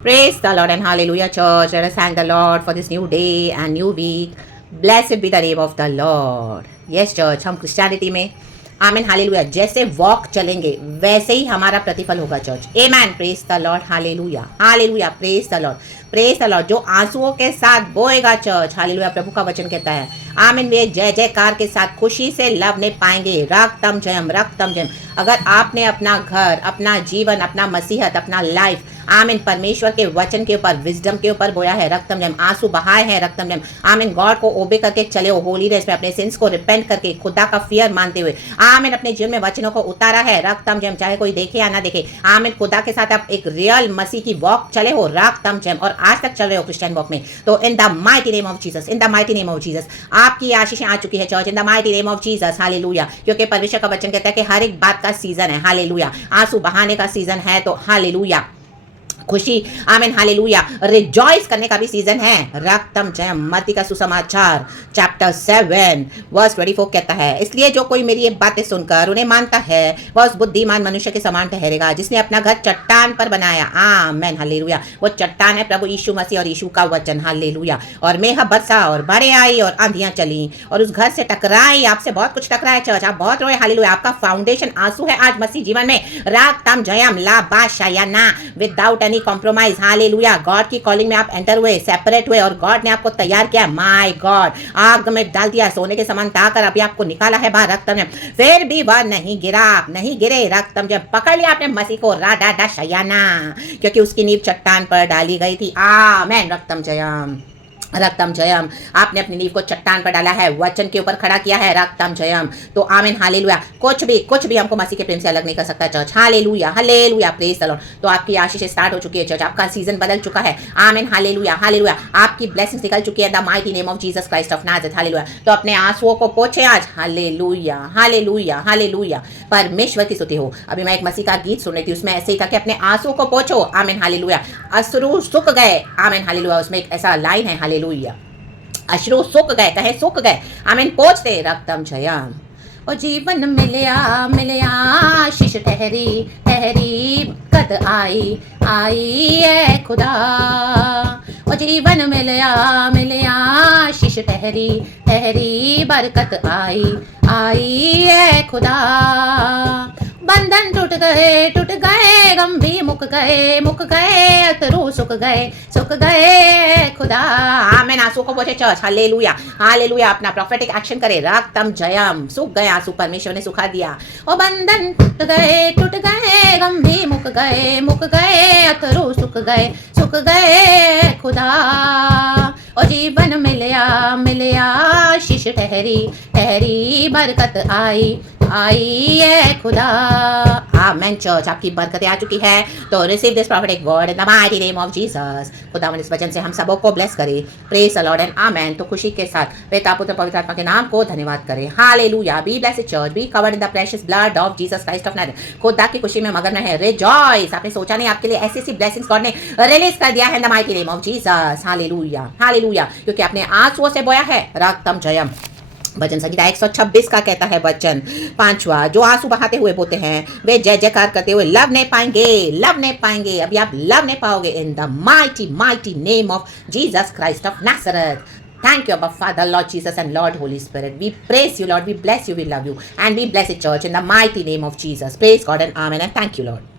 Praise the Lord and hallelujah, church. Let us thank the Lord for this new day and new week. Blessed be the name of the Lord. Yes, church, हम Christianity में amen hallelujah जैसे walk चलेंगे वैसे ही हमारा प्रतिफल होगा church. Amen. Praise the Lord. Hallelujah hallelujah. Praise the Lord. Praise the Lord. जो आंसुओं के साथ बोएगा चर्च. हालेलुया. प्रभु का वचन कहता है आमीन वे जय जयकार के साथ खुशी से लवने पाएंगे. रक्तम जयम रक्तम जयम. अगर आपने अपना घर, अपना जीवन, अपना मसीहत, अपना लाइफ आमीन परमेश्वर के वचन के ऊपर, विजडम के ऊपर बोया है, रक्तम जयम, आंसू बहाए हैं, रक्तम जयम आमीन, गॉड को ओबे करके चले हो, होलीनेस में अपने सिंस को रिपेंट करके, खुदा का फियर मानते हुए आमीन अपने जीवन में वचनों को उतारा है, रक्तम जयम, चाहे कोई देखे या ना देखे आमीन, खुदा के साथ आप एक रियल मसीह की वॉक चले हो, रक्तम जयम, और आज तक चल रहे हो क्रिश्चियन वॉक में. तो in the mighty name of Jesus, in the mighty name of Jesus आपकी आशीषें आ चुकी है church. In the mighty name of Jesus. Hallelujah. क्योंकि परमेश्वर का वचन कहता है कि हर एक बात का सीजन है. हालेलुया. आंसू बहाने का सीजन है तो हालेलुया खुशी आमीन हालेलुया रिजॉइस करने का भी सीजन है. रक्तम जयम. मत्ती का सुसमाचार चैप्टर 7 वर्स 24 कहता है इसलिए जो कोई मेरी ये बातें सुनकर उन्हें मानता है वह उस बुद्धिमान मनुष्य के समान ठहरेगा जिसने अपना घर चट्टान पर बनाया. आमीन हालेलुया. वो चट्टान है प्रभु यीशु मसीह और यीशु का वचन. हालेलुया. और मेह बरसा और बाढ़ें आई और आंधियां चली और उस घर से टकराई. आपसे बहुत कुछ टकराया चर्च. आप बहुत रोए. हालेलुया. आपका फाउंडेशन आंसू है आज मसीह जीवन में. रक्तम जयम ला बाशायाना without any compromise. Hallelujah. God की कॉलिंग में आप एंटर हुए, सेपरेट हुए और गॉड ने आपको तैयार किया. माय गॉड आग में डाल दिया, सोने के समान ताकर अभी आपको निकाला है बाहर. रक्तम जब फिर भी वह नहीं गिरा, आप नहीं गिरे. रक्तम जब पकड़ लिया आपने मसीह को राडा डा शयाना, क्योंकि उसकी नींव चट्टान पर डाली गई थी. आमेन. रक्तम जयम रक्तम जयम. आपने अपनी नींव को चट्टान पर डाला है, वचन के ऊपर खड़ा किया है. रक्तम जयम. तो आमीन हालेलुया. कुछ भी हमको मसीह के प्रेम से अलग नहीं कर सकता church. Hallelujah hallelujah. Praise the Lord. तो आपकी आशीष स्टार्ट हो चुकी है चर्च. आपका सीजन बदल चुका है. आमीन हालेलुया हालेलुया. आपकी ब्लेसिंग्स निकल चुकी है the mighty name of Jesus Christ of Nazareth. Hallelujah. तो अपने आंसुओं को पोंछे आज. Hallelujah hallelujah hallelujah. परमेश्वर की स्तुति हो. अभी मैं एक मसीह का गीत सुन रही थी, उसमें ऐसे ही था कि अपने आंसुओं को पोंछो. आमीन हालेलुया. अश्रु सूख गए. आमीन हालेलुया. उसमें एक ऐसा लाइन है हालेलुया. अश्रु सूख गए, कहे सूख गए. आमीन पोंछते. रक्तम जयम. और जीवन मिलया आशीष ठहरी ठहरी कद आई आई है खुदा. और जीवन मिलया आशीष ठहरी ठहरी बरकत आई आई है खुदा. बंधन टूट गए गम भी मुक गए अतरू सुख गए खुदा. आमीन. आंसू को पोंछे चर्च. Hallelujah hallelujah. अपना प्रोफेटिक एक्शन करे. रक्तम जयम. सूख गए आंसू, परमेश्वर ने सुखा दिया. और बंधन टूट गए गम भी मुक गए अतरू सुख गए खुदा. और जीवन मिलया आशीष ठहरी बरकत आई है खुदा. आमेन चर्च. आपकी बरकतें आ चुकी है. तो receive this prophetic word in the mighty name of Jesus. खुदा इस वचन से हम सबों को ब्लेस करे. प्रेज द लॉर्ड एंड आमेन. तो खुशी के साथ पिता पुत्र पवित्र आत्मा के नाम को धन्यवाद करें. Hallelujah. Be blessed church. Be covered in the precious blood of Jesus Christ of Nazareth. खुदा की खुशी में मगन रहे. रिजॉइस. आपने सोचा नहीं आपके लिए ऐसी ब्लेसिंग्स गॉड ने रिलीज कर दिया है in the mighty name of Jesus. Hallelujah hallelujah. क्योंकि आपने आंसुओं से बोया है. रक्तम जयम. भजन संगीता 126 का कहता है वचन 5वां, जो आंसू बहाते हुए बोते हैं वे जय जयकार करते हुए लव नहीं पाएंगे. अभी आप लव नहीं पाओगे in the mighty name of Jesus Christ of Nazareth. Thank you, Abba Father, Lord Jesus, and Lord Holy Spirit. We praise you, Lord. We bless you. We love you. And we bless the church in the mighty name of Jesus. Praise God and amen. And thank you, Lord.